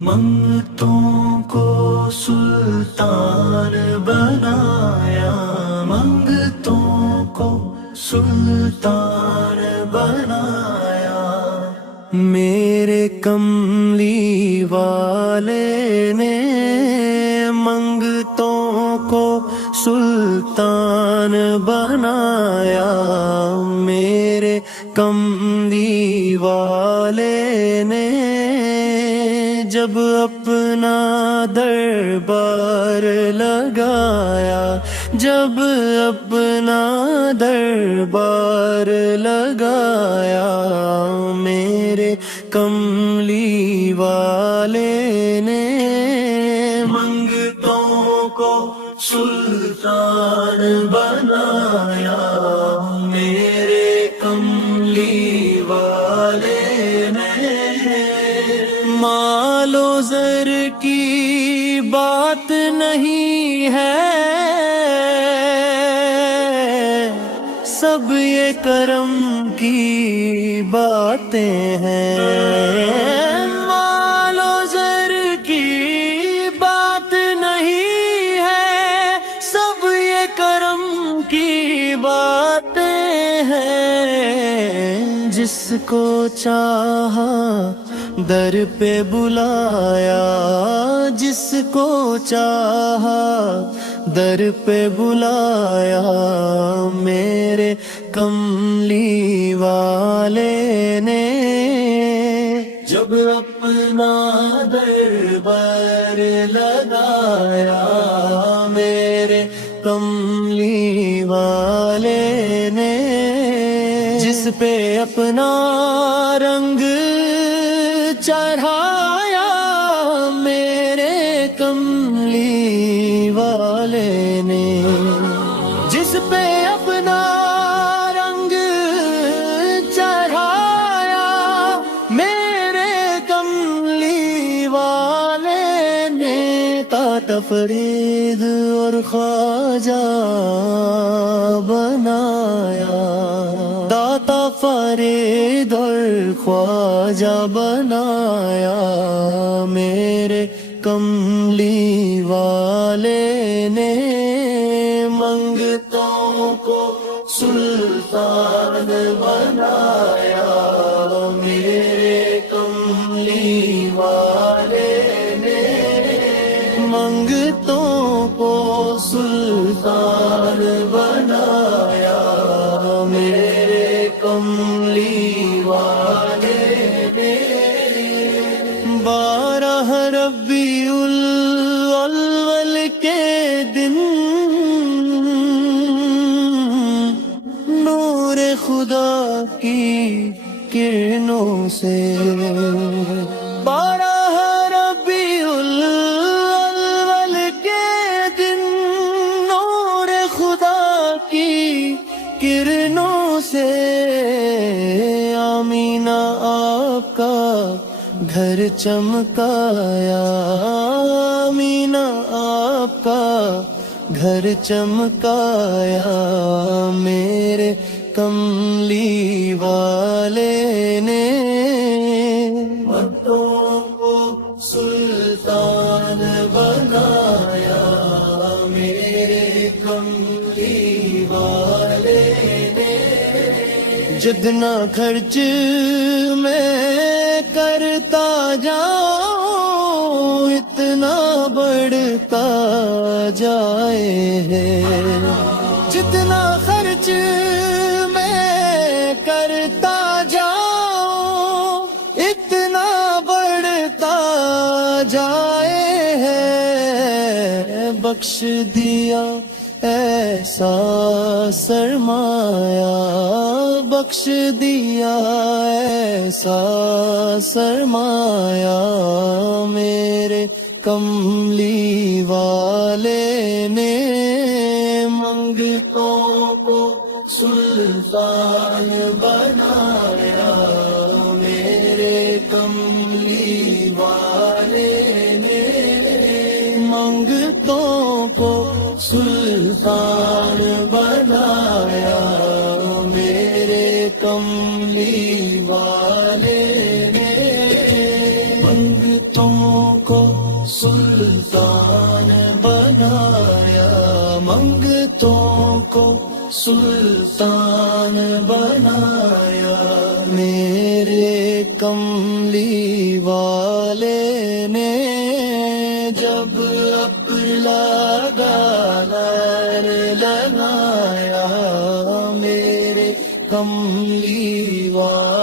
منگتوں کو سلطان بنایا، منگتوں کو سلطان بنایا، میرے کملی والے نے منگتوں کو سلطان بنایا، میرے کملی والے نے جب اپنا دربار لگایا، جب اپنا دربار لگایا، میرے کملی والے نے منگتوں کو سلطان بنایا، میرے کملی والے نے مال و زر کی بات نہیں ہے، سب یہ کرم کی باتیں ہیں، مال و زر کی بات نہیں ہے، سب یہ کرم کی باتیں ہیں، جس کو چاہا در پہ بلایا، جس کو چاہا در پہ بلایا، میرے کملی والے نے جب اپنا دربار لگایا، میرے کملی والے نے جس پہ اپنا رنگ چڑھایا، میرے کملی والے نے جس پہ اپنا رنگ چڑھایا، میرے کملی والے نے داتا فرید اور خواجہ بنایا، داتا فرید اور خواجہ بنایا، میرے کملی والے نے منگتوں کو سلطان بنایا، میرے کملی والے نے منگتوں کو سلطان بنایا، میرے کملی والے نے 12 ربیع الاول کے دن نور خدا کی کرنوں سے، 12 ربیع الاول کے دن نور خدا کی کرنوں سے آمینہ آپ کا گھر چمکایا، آمینہ آپ کا گھر چمکایا، میرے کملی والے نے منگتوں کو سلطان بنایا، میرے کملی والے نے جتنا خرچ میں کرتا جاؤں اتنا بڑھتا جائے، جتنا خرچ میں کرتا جاؤں اتنا بڑھتا جائے ہے، بخش دیا ایسا سرمایہ، بخش دیا ایسا سرمایہ، میرے کملی والے نے منگتوں کو سلطان بنایا، میرے کملی والے نے منگتوں کو سلطان بنایا، میرے کملی والے نے منگتوں منگتوں کو سلطان بنایا، منگتوں کو سلطان بنایا، میرے کملی والے نے جب اپنا گانا لگایا، میرے کملی والے